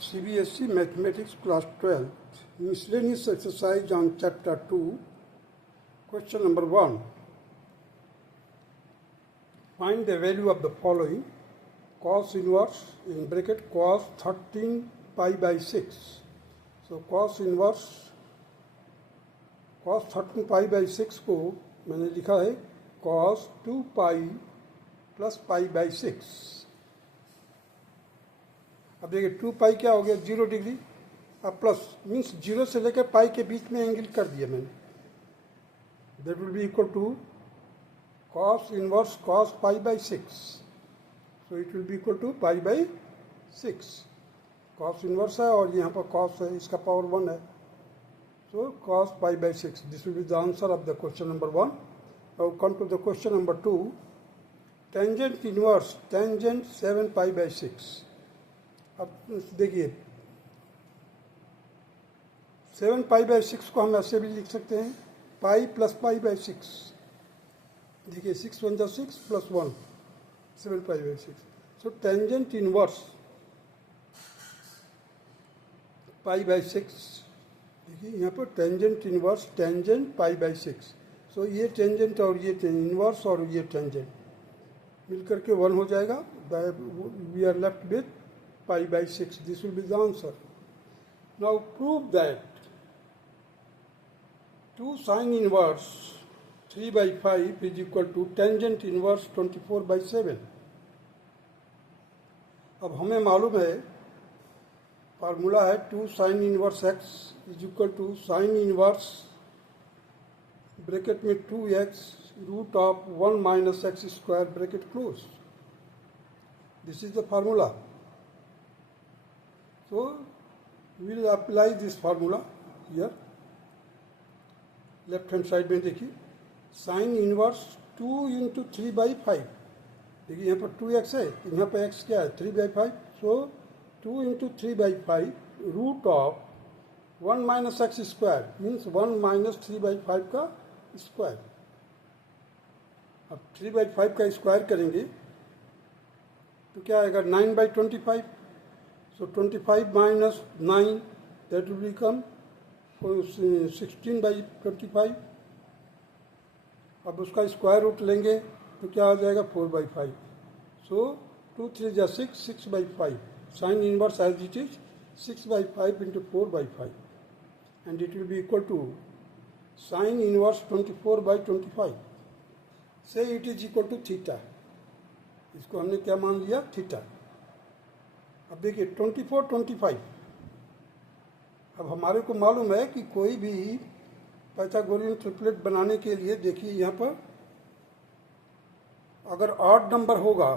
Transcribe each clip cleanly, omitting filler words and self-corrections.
CBSE Mathematics Class 12, Miscellaneous Exercise on Chapter 2, Question number 1. Find the value of the following: cos inverse in bracket cos 13 pi by 6. So cos inverse cos 13 pi by 6 को मैंने लिखा है cos 2 pi plus pi by 6. अब देखिए 2 पाई क्या हो गया 0 degree, अब प्लस मीन्स 0 से लेकर पाई के बीच में एंगल कर दिया मैंने. That will be equal to cos inverse cos pi by 6. So it will be equal to pi by 6. Cos inverse है और यहाँ पर कॉस है, इसका पावर 1 है. So cos pi by 6. This will be the answer of the question number 1. Now come to the question number 2. Tangent inverse tangent 7 pi by 6. अब देखिए 7 pi by 6 को हम ऐसे भी लिख सकते हैं पाई प्लस पाई बाई 6. देखिए 6 1 जा 6 plus 1 7 pi by 6. So tangent inverse pi by 6. देखिए यहाँ पर tangent inverse tangent pi by 6. सो ये टेंजेंट और ये इनवर्स और ये टेंजेंट मिलकर के 1 हो जाएगा. We are left with pi by 6. This will be the answer. Now prove that 2 sin inverse 3 by 5 is equal to tangent inverse 24 by 7. अब हमें मालूम है फार्मूला है 2 sin inverse x is equal to sin inverse bracket में 2x root of 1 minus x square bracket close. This is the formula. So we will apply this formula here. Left hand side में देखिए sine inverse 2 into 3 by 5. देखिए यहाँ पर 2x है, यहाँ पर x क्या है 3 by 5. So 2 into 3 by 5 root of 1 minus x square means 1 minus 3 by 5 का स्क्वायर. अब 3 बाई 5 का स्क्वायर करेंगे तो क्या आएगा 9 by 25. So 25 minus 9, that will become 16 by 25. अब उसका स्क्वायर रूट लेंगे तो क्या आ जाएगा 4 by 5. So 2 3 जा 6 6 by 5. Sin inverse as it is 6 by 5 into 4 by 5. And it will be equal to sin inverse 24 by 25. Say it is equal to theta. इसको हमने क्या मान लिया थीटा. अब देखिए 24 25. अब हमारे को मालूम है कि कोई भी पाइथागोरियन ट्रिपलेट बनाने के लिए देखिए यहाँ पर अगर ऑड नंबर होगा,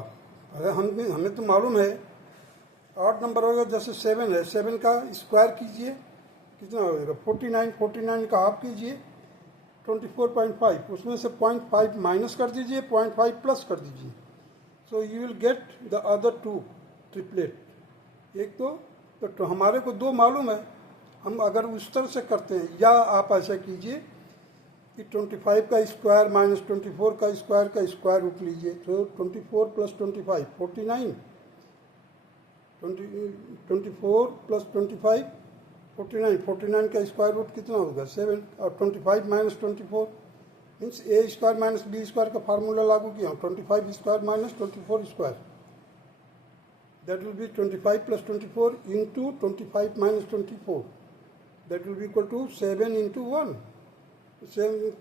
अगर हमें तो मालूम है ऑड नंबर होगा, जैसे 7 है 7 का स्क्वायर कीजिए कितना होगा 49. 49 का हाफ कीजिए 24.5. उसमें से 0.5 माइनस कर दीजिए 0.5 प्लस कर दीजिए. So you will get the other 2 triplet. एक तो हमारे को 2 मालूम है. हम अगर उस तरह से करते हैं या आप ऐसा कीजिए कि 25 का स्क्वायर माइनस 24 का स्क्वायर रूट लीजिए. तो 24 प्लस 25 49. 24 प्लस 25 49. 49 का स्क्वायर रूट कितना होगा 7. और 25 माइनस 24 मीन्स ए स्क्वायर माइनस बी स्क्वायर का फार्मूला लागू किया 25 square minus 24 square. That will be 25 plus 24 into 25 minus 24. That will be equal to 7 into 1.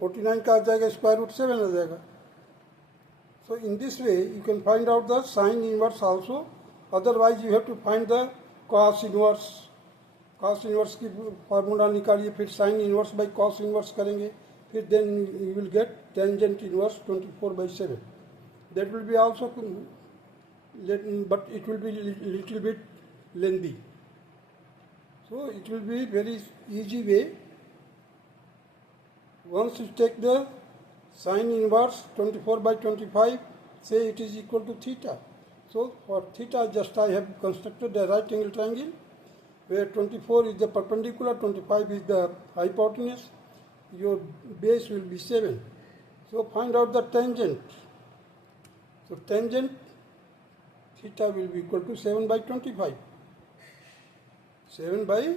49 का आ जाएगा स्क्वायर रूट 7 आ जाएगा. So in this way you can find out the sin inverse also. Otherwise you have to find the cos inverse. Cos inverse की formula निकालिए, फिर sin inverse by cos inverse करेंगे, फिर then you will get tangent inverse 24 by 7. That will be also, but it will be little bit lengthy. So it will be very easy way. Once you take the sin inverse 24 by 25, say it is equal to theta. So for theta just I have constructed a right angle triangle where 24 is the perpendicular, 25 is the hypotenuse. Your base will be 7. So find out the tangent. So tangent theta will be equal to 7 by 25. 7 by,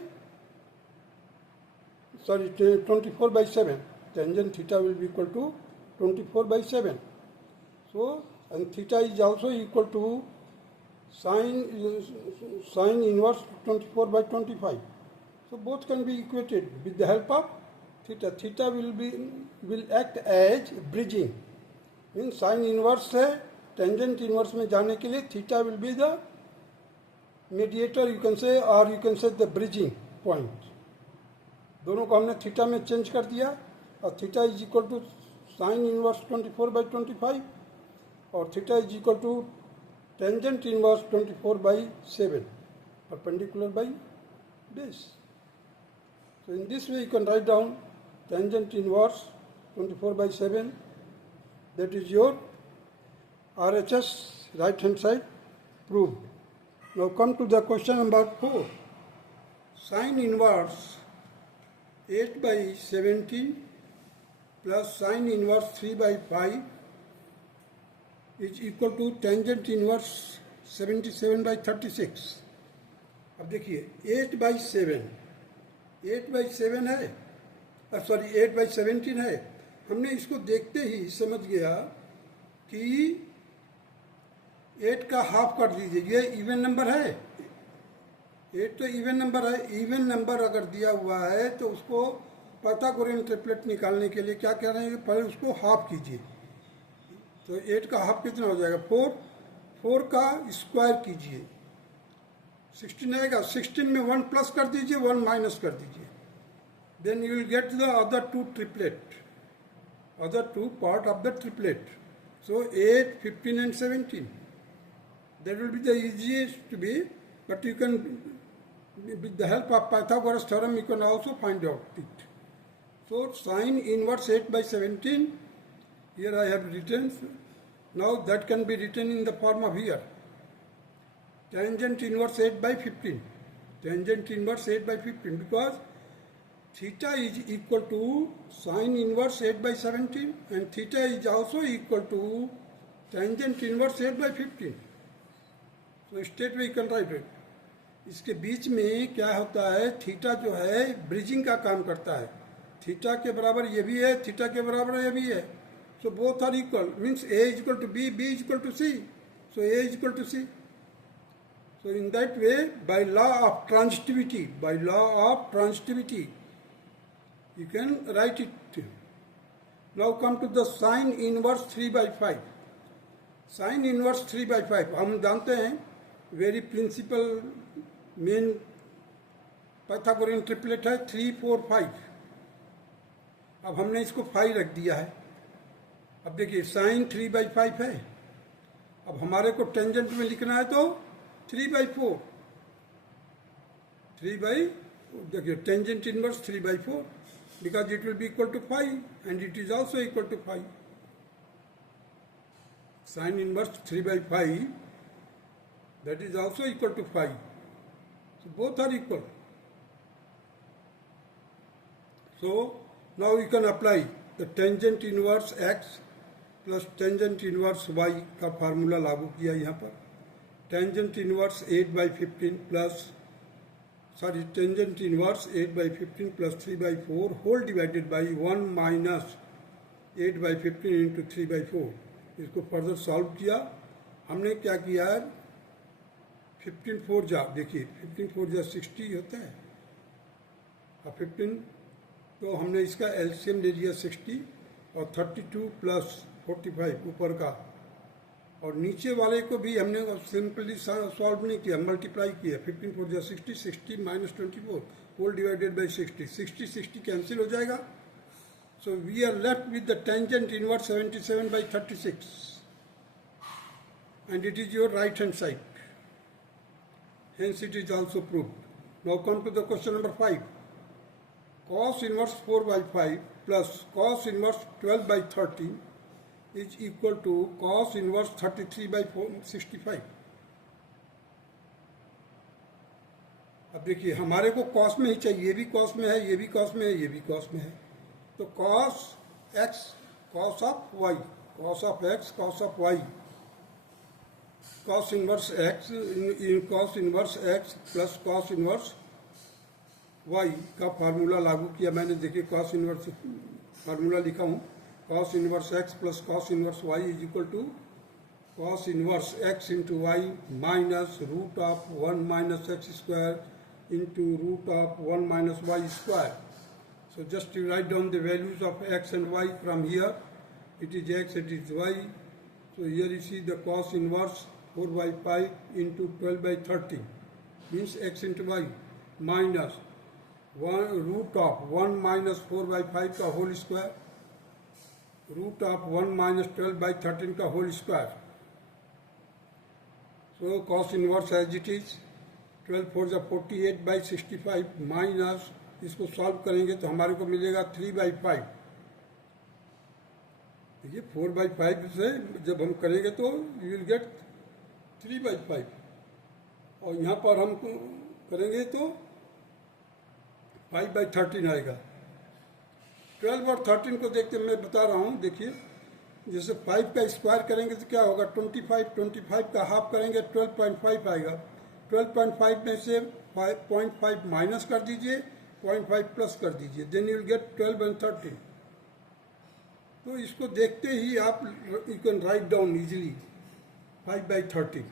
sorry, 24 by 7. Tangent theta will be equal to 24 by 7. So, and theta is also equal to sine inverse 24 by 25. So both can be equated with the help of theta. Theta will act as bridging. Means sine inverse से tangent inverse में जाने के लिए theta will be the mediator, you can say, or you can say the bridging point. दोनों को हमने theta में change कर दिया और theta is equal to sine inverse 24 by 25 और theta is equal to tangent inverse 24 by 7 perpendicular by base. So in this way you can write down tangent inverse 24 by 7. That is your RHS right hand side proved. Now come to the question number 4. Sine inverse 8 by 17 plus sine inverse 3 by 5 is equal to tangent inverse 77 by 36. अब देखिए 8 by 7 है, sorry 8 by 17 है. हमने इसको देखते ही समझ गया कि 8 का हाफ कर दीजिए. ये इवन नंबर है, 8 तो इवन नंबर है. इवन नंबर अगर दिया हुआ है तो उसको पाइथागोरियन ट्रिपलेट निकालने के लिए क्या कह रहे हैं, पहले उसको हाफ कीजिए. तो 8 का हाफ कितना हो जाएगा 4 का स्क्वायर कीजिए 16 आएगा. 16 में 1 प्लस कर दीजिए, 1 माइनस कर दीजिए. Then you will get the other two triplet, other two part of the triplet. So 8, 15 and 17. That will be the easiest to be, but you can, with the help of Pythagoras theorem, you can also find out it. So sine inverse 8 by 17, here I have written. Now that can be written in the form of here. Tangent inverse 8 by 15. Tangent inverse 8 by 15 because theta is equal to sine inverse 8 by 17 and theta is also equal to tangent inverse 8 by 15. तो state में can write it. इसके बीच में क्या होता है, theta जो है bridging का काम करता है. थीटा के बराबर ये भी है, थीटा के बराबर ये भी है. So both are equal, means a is equal to b, b is equal to c. So a is equal to c. So in that way by law of transitivity you can write it. Now come to the sine inverse 3 by 5. Sine inverse 3 by 5 हम जानते हैं very principal main Pythagorean triplet है 3, 4, 5. अब हमने इसको 5 रख दिया है. अब देखिए साइन 3 by 5 है. अब हमारे को टेंजेंट में लिखना है तो 3 by 4. 3 by, देखिए tangent inverse 3 by 4 because it will be equal to 5 and it is also equal to 5. Sine inverse 3 by 5, that is also equal to 5. So both are equal. So now you can apply the tangent inverse x plus tangent inverse y का formula लागू किया यहाँ पर. Tangent inverse 8 by 15 plus, sorry, tangent inverse 8 by 15 plus 3 by 4 whole divided by 1 minus 8 by 15 into 3 by 4. इसको further solve किया. हमने क्या किया है, 15 4 जा, देखिए 15 4 जा 60 होता है. अब 15 तो हमने इसका एलसीएम ले लिया 60 और 32 प्लस 45 ऊपर का, और नीचे वाले को भी हमने सिंपली सॉल्व नहीं किया, मल्टीप्लाई किया. 15 4 जा 60, 60 minus 24 whole divided by 60. 60 60 cancel हो जाएगा. So we are left with the tangent inverse 77 by 36 and it is your right hand side. Hence it is also proved. Now come to the question number 5. Cos inverse 4 by 5 plus cos inverse 12 by 13 is equal to cos inverse 33 by 65. अब देखिए हमारे को cos में ही चाहिए, ये भी cos में है, ये भी cos में है, ये भी cos में है. तो cos x cos of y, cos of x cos of y, cos inverse x plus cos inverse y का फार्मूला लागू किया मैंने, देखिए कॉस इनवर्स फार्मूला लिखा हूँ, cos inverse x plus cos inverse y is equal to cos inverse x into y minus root of 1 minus x square into root of 1 minus y square. So just to write down the values of x and y from here. It is x, it is y. So here you see the cos inverse 4 by 5 into 12 by 30 means x into y minus 1 root of 1 minus 4 by 5 का whole square, root of 1 minus 12 by 13 का whole square. So cos inverse as it is 12 4 जा 48 by 65 minus, इसको solve करेंगे तो हमारे को मिलेगा 3 by 5. देखिए 4 by 5 से जब हम करेंगे तो यू विल गेट 3 by 5, और यहाँ पर हम करेंगे तो 5 by 13 आएगा. 12 और 13 को देखते मैं बता रहा हूँ. देखिए जैसे 5 का स्क्वायर करेंगे तो क्या होगा, 25 का हाफ करेंगे 12.5 आएगा. 12.5 में से 0.5 माइनस कर दीजिए, 0.5 प्लस कर दीजिए, then you will get 12 and 13. तो इसको देखते ही आप you can write down easily 5 by 13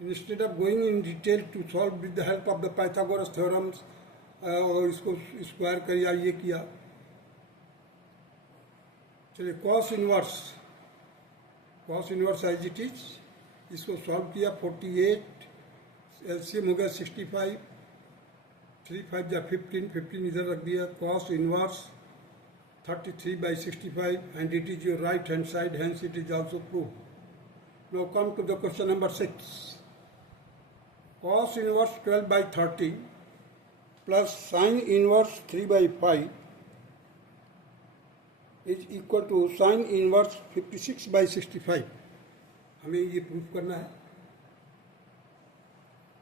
instead of going in detail to solve with the help of the Pythagoras theorems, और इसको स्क्वायर किया, ये किया. चलिए cos inverse as it is, इसको सॉल्व किया. 48 एलसीएम हो गया 65, 3 5 जा 15 इधर रख दिया. Cos inverse 33 by 65 and it is your right hand side, hence it is also proved. Now come to the question number 6. Cos inverse 12 by 30 plus sin inverse 3 by 5 is equal to sin inverse 56 by 65. हमें ये proof करना है.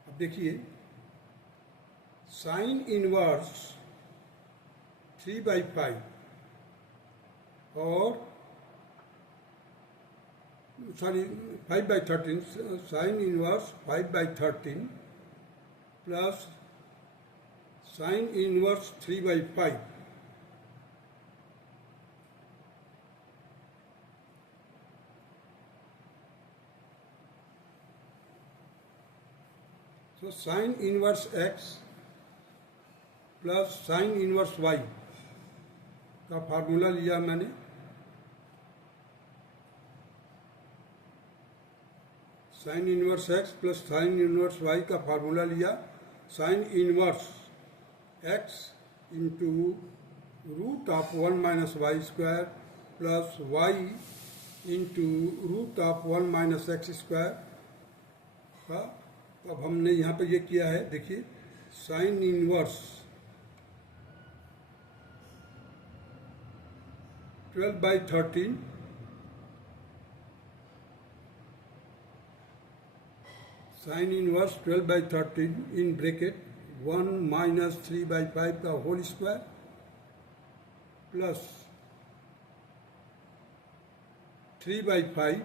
अब देखिए sin inverse 3 by 5 और 5 by 13, sin inverse 5 by 13 plus sin inverse 3 by 5. So sin inverse x plus sin inverse y का formula लिया मैंने. Sine inverse x plus sine inverse y का फार्मूला लिया. Sine inverse x into root of 1 minus y square plus y into root of 1 minus x square का. अब हमने यहाँ पे ये किया है, देखिए sine inverse 12 by 13 sine inverse 12 by 13 in bracket 1 minus 3 by 5 का होल स्क्वायर प्लस 3 by 5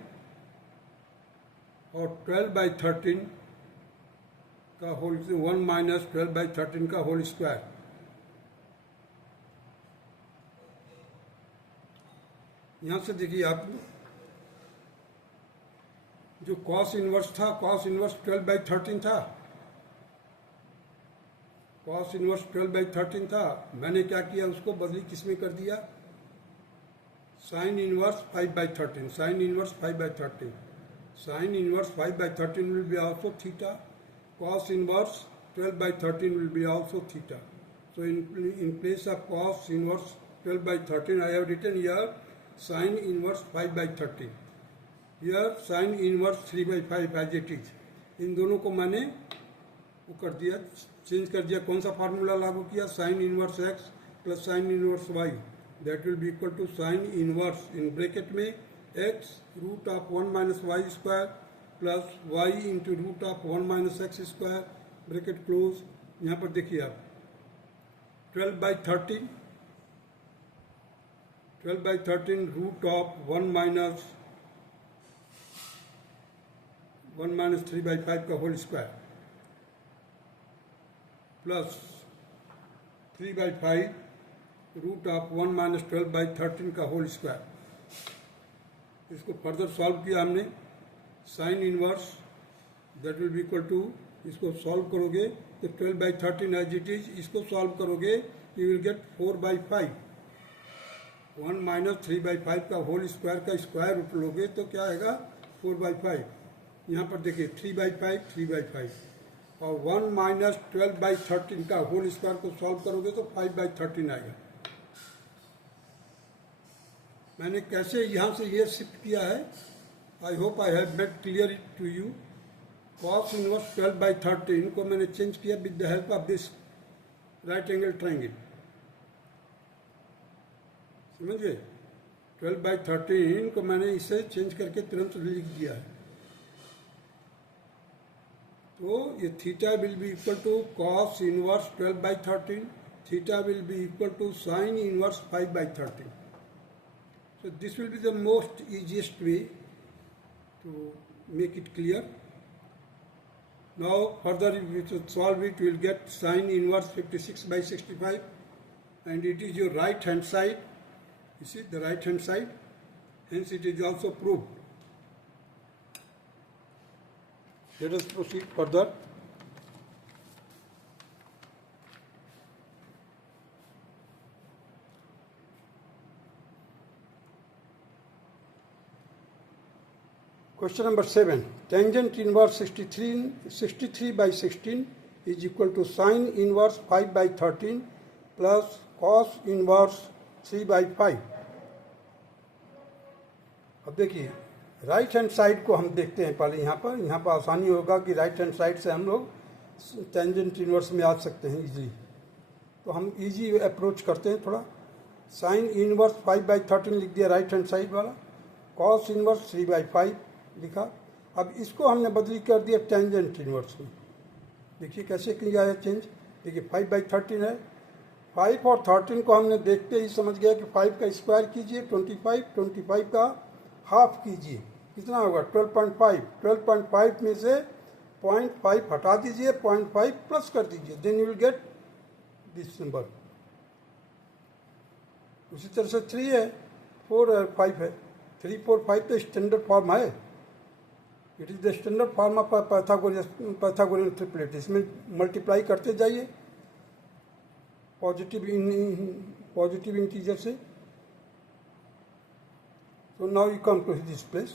और 12 by 13 का होल 1 minus 12 by 13 का होल स्क्वायर. यहाँ से देखिए आप जो कॉस इनवर्स था, कॉस इनवर्स 12 by 13 था, कॉस इनवर्स 12 by 13 था. मैंने क्या किया, उसको बदली किस में कर दिया, sine inverse 5 by 13. Sine inverse 5 by 13, sine inverse 5 by 13 will be also theta. Cos inverse 12 by 13 will be also theta. So in place of cos inverse 12 by 13, I have written here sin inverse 5 by 13. Here sin inverse 3 by 5 as it is. इन दोनों को मैंने वो कर दिया, change कर दिया. कौन सा फार्मूला लागू किया, sine inverse x plus sine inverse y, that will be equal to sine inverse in bracket में x root of 1 minus y square plus y into root of 1 minus x square bracket close. यहाँ पर देखिए आप 12 by 13 root of 1 minus 3 by 5 का whole square plus 3/5 root of 1 minus 12/13 का whole square. इसको further solve किया हमने, sine inverse that will be equal to, इसको सॉल्व करोगे तो 12/13 एज इट इज, इसको सॉल्व करोगे यू विल गेट 4/5। 1 माइनस 3/5 का होल स्क्वायर का स्क्वायर रूट लोगे तो क्या आएगा 4/5। यहाँ पर देखिए 3/5 3/5 और 1 माइनस 12/13 का होल स्क्वायर को सॉल्व करोगे तो 5/13 आएगा। मैंने कैसे यहाँ से ये शिफ्ट किया है, I hope I have made clear it to you. cos inverse 12/13 को मैंने चेंज किया with the help of this right angle triangle, समझिए। 12/13 को मैंने इसे चेंज करके तुरंत लिख दिया है। तो ये theta will be equal to cos inverse 12/13, theta will be equal to sin इनवर्स 5/13। So this will be the most easiest way to make it clear. Now further if you solve it, you will get sin inverse 56/65 and it is your right hand side. You see the right hand side, hence it is also proved. Let us proceed further. Question number 7. Tangent inverse 63/16 is equal to sin inverse 5/13 plus cos inverse 3/5. अब देखिए right hand side को हम देखते हैं पहले। यहाँ पर आसानी होगा कि राइट हैंड साइड से हम लोग टेंजेंट इनवर्स में आ सकते हैं इजीली। तो हम इजी अप्रोच करते हैं थोड़ा। साइन इनवर्स 5/13 लिख दिया राइट हैंड साइड वाला, कॉस इनवर्स 3/5 लिखा। अब इसको हमने बदली कर दिया टेंजेंट इनवर्स में। देखिए कैसे किया है चेंज। देखिए 5/13 है, 5 और 13 को हमने देखते ही समझ गया कि 5 का स्क्वायर कीजिए 25 का हाफ कीजिए, कितना होगा 12.5। 12.5 में से 0.5 हटा दीजिए, 0.5 प्लस कर दीजिए, then you will get this number. उसी तरह से 3 है, 4 है, 5 है। 3, 4, 5 तो स्टैंडर्ड फॉर्म है। It is the standard form of Pythagorean triplet. इसमें मल्टीप्लाई करते जाइए पॉजिटिव इंटीजर से। So now you come to this place.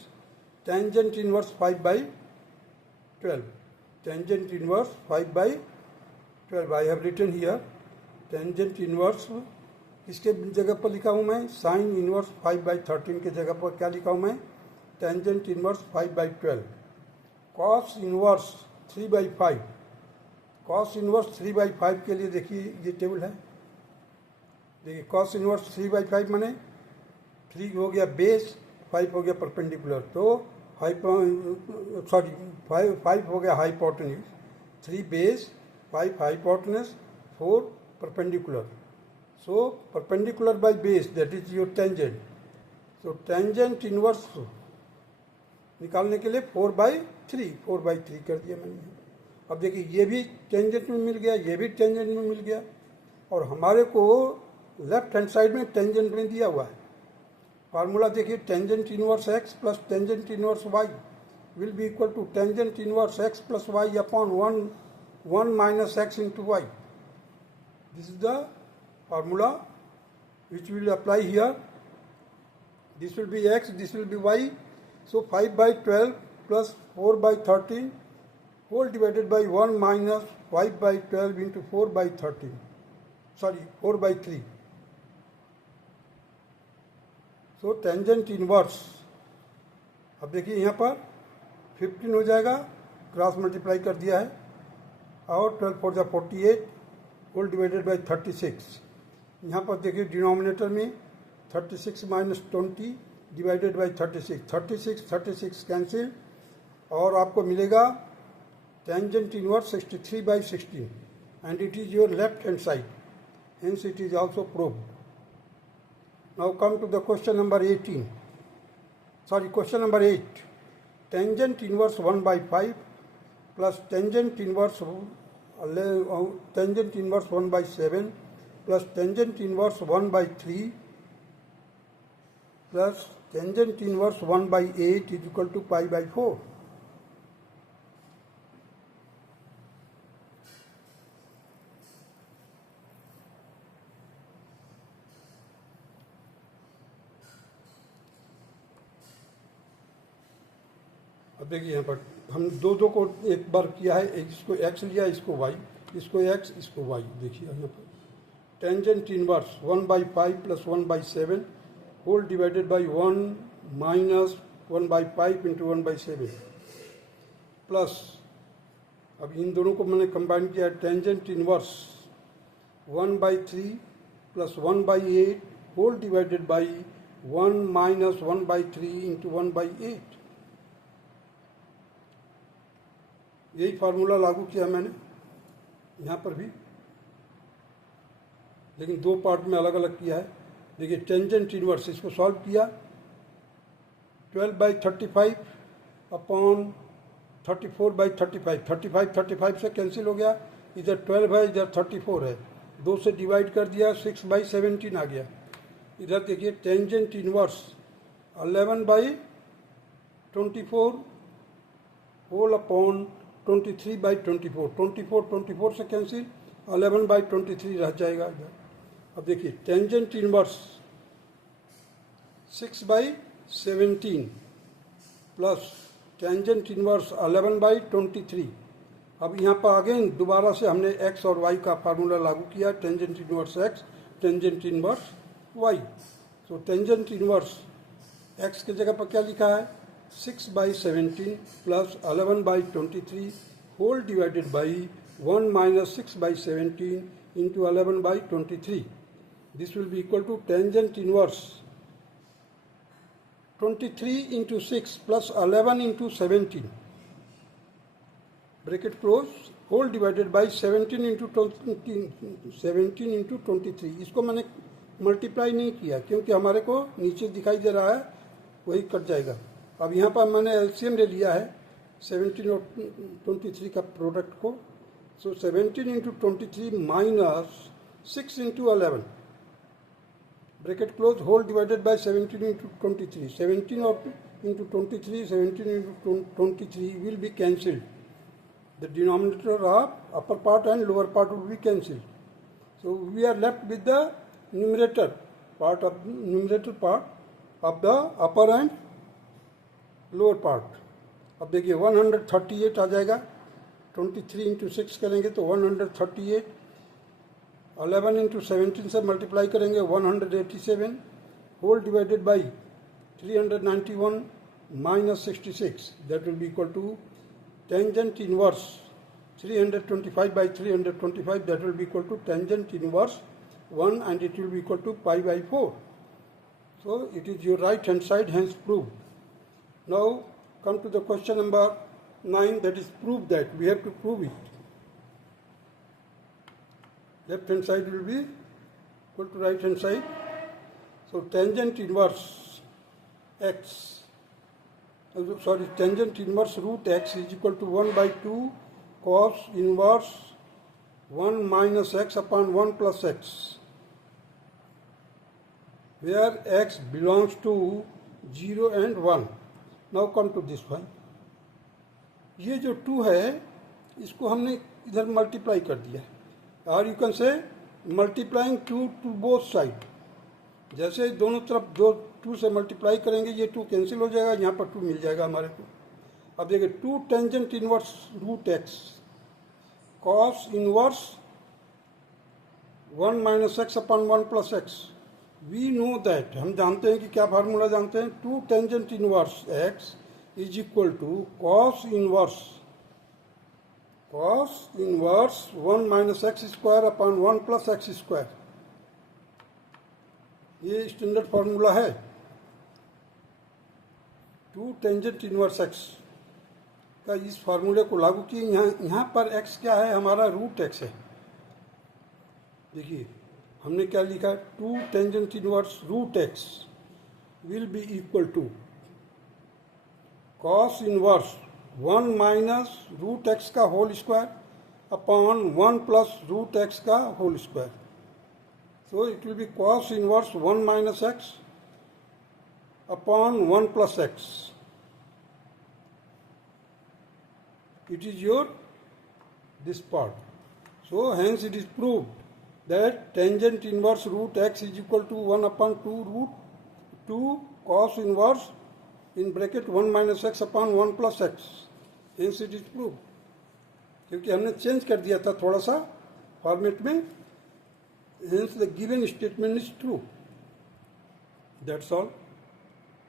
Tangent inverse 5/12. Tangent inverse 5/12. I have written here tangent inverse, किसके जगह पर लिखा हूँ मैं, साइन इनवर्स 5/13 के जगह पर क्या लिखा हूँ मैं, tangent inverse 5/12। Cos inverse 3/5। Cos inverse 3/5 के लिए देखिए ये टेबल है। देखिए कॉस इनवर्स 3/5 माने 3 हो गया बेस, 5 हो गया परपेंडिकुलर। तो 5 हो गया hypotenuse, 3 base, 5 hypotenuse, 4 perpendicular. So perpendicular by base that is your tangent. So tangent inverse निकालने के लिए 4/3 कर दिया मैंने। अब देखिए ये भी टेंजेंट में मिल गया, ये भी टेंजेंट में मिल गया, और हमारे को लेफ्ट हैंड साइड में टेंजेंट में दिया हुआ है। फार्मूला देखिए, tangent inverse x plus tangent inverse y will be equal to tangent inverse x plus y upon 1 minus x into y। This is the formula which will apply here. This will be x, this will be y। So 5/12 plus 4/13 whole divided by 1 minus 5/12 into 4/13, sorry 4/3। So tangent inverse, अब देखिए यहाँ पर 15 हो जाएगा, cross multiply कर दिया है, और 12 4 48 होल डिवाइडेड बाई 36। यहाँ पर देखिए डिनोमिनेटर में 36 माइनस 20 डिवाइडेड बाई 36, 36 कैंसिल, और आपको मिलेगा tangent inverse 63/16 and it is your left hand side, hence it is also proved. Now come to the question number 18. Sorry, question number 8. Tangent inverse 1/5 plus tangent inverse tangent inverse 1/7 plus tangent inverse 1/3 plus tangent inverse 1/8 is equal to π/4। अब देखिए यहाँ पर हम दो को एक बार किया है, इसको x लिया, इसको y, इसको x, इसको y। देखिए यहाँ पर tangent inverse 1/5 plus 1/7 whole divided by 1 minus 1/5 into 1/7 plus, अब इन दोनों को मैंने कंबाइन किया, tangent inverse 1/3 plus 1/8 whole divided by 1 minus 1/3 into 1/8। यही फार्मूला लागू किया मैंने यहाँ पर भी, लेकिन दो पार्ट में अलग अलग किया है। देखिए टेंजेंट इनवर्स, इसको सॉल्व किया, 12/35 अपॉन 34/35, 35 से कैंसिल हो गया, इधर 12 है इधर 34 है, 2 से डिवाइड कर दिया, 6/17 आ गया। इधर देखिए टेंजेंट इनवर्स 11/24 होल अपॉन 23/24, 24 से कैंसिल, 11/23 रह जाएगा इधर। अब देखिए tangent inverse 6/17 plus tangent inverse 11/23। अब यहाँ पर अगेन दोबारा से हमने x और y का फार्मूला लागू किया, tangent inverse x, tangent inverse y। तो टेंजेंट इनवर्स x की जगह पर क्या लिखा है, 6/17 plus 11/23 whole divided by 1 minus 6/17 into 11/23. This will be equal to tangent inverse 23 into 6 plus 11 into 17 bracket close whole divided by 17 into 23। इसको मैंने multiply नहीं किया क्योंकि हमारे को नीचे दिखाई दे रहा है, वही कट जाएगा। अब यहाँ पर मैंने एलसीएम ले लिया है 17 और 23 का प्रोडक्ट को, सो 17 into 23 minus 6 into 11 bracket close whole divided by 17 into 23, 17 into 23, 17 into 23 will be cancelled, the denominator of upper part and lower part will be cancelled, so we are left with the numerator part of the upper and lower part. अब देखिए 138 आ जाएगा, 23 into 6 करेंगे तो 138, 11 into 17 से multiply करेंगे 187 whole divided by 391 minus 66, that will be equal to tangent inverse 325/325, that will be equal to tangent inverse 1 and it will be equal to π/4. So it is your right hand side, hence proved. Now come to the question number 9, that is prove that. We have to prove it. Left hand side will be equal to right hand side. So tangent inverse x, tangent inverse root x is equal to 1/2 cos inverse 1 minus x upon 1 plus x, where x belongs to 0 and 1. Now come to this one. ये जो 2 है इसको हमने इधर multiply कर दिया, और you can say multiplying 2 to both side. जैसे दोनों तरफ 2 से मल्टीप्लाई करेंगे, ये 2 कैंसिल हो जाएगा, यहाँ पर 2 मिल जाएगा हमारे को। अब देखिए 2 tangent inverse root x cos inverse 1 minus x upon 1 plus x. We know that, हम जानते हैं कि क्या फार्मूला जानते हैं, 2 tangent inverse x is equal to cos inverse 1 minus x square upon 1 plus x square. ये स्टैंडर्ड फार्मूला है 2 टेंजेंट इनवर्स एक्स का। इस फार्मूले को लागू किए, यहाँ पर x क्या है, हमारा रूट x है। देखिए हमने क्या लिखा, 2 tangent inverse root x will be equal to cos inverse 1 minus root x का whole square upon 1 plus root x whole whole स्क्वायर. So it will be cos inverse 1 minus x upon 1 plus x. It is your this part. So hence it is proved that tangent inverse root x is equal to 1 upon 2 root 2 cos inverse in bracket 1 minus x upon 1 plus x. Hence it is proved. क्योंकि हमने change कर दिया था थोड़ा सा format में. Hence the given statement is true. That's all.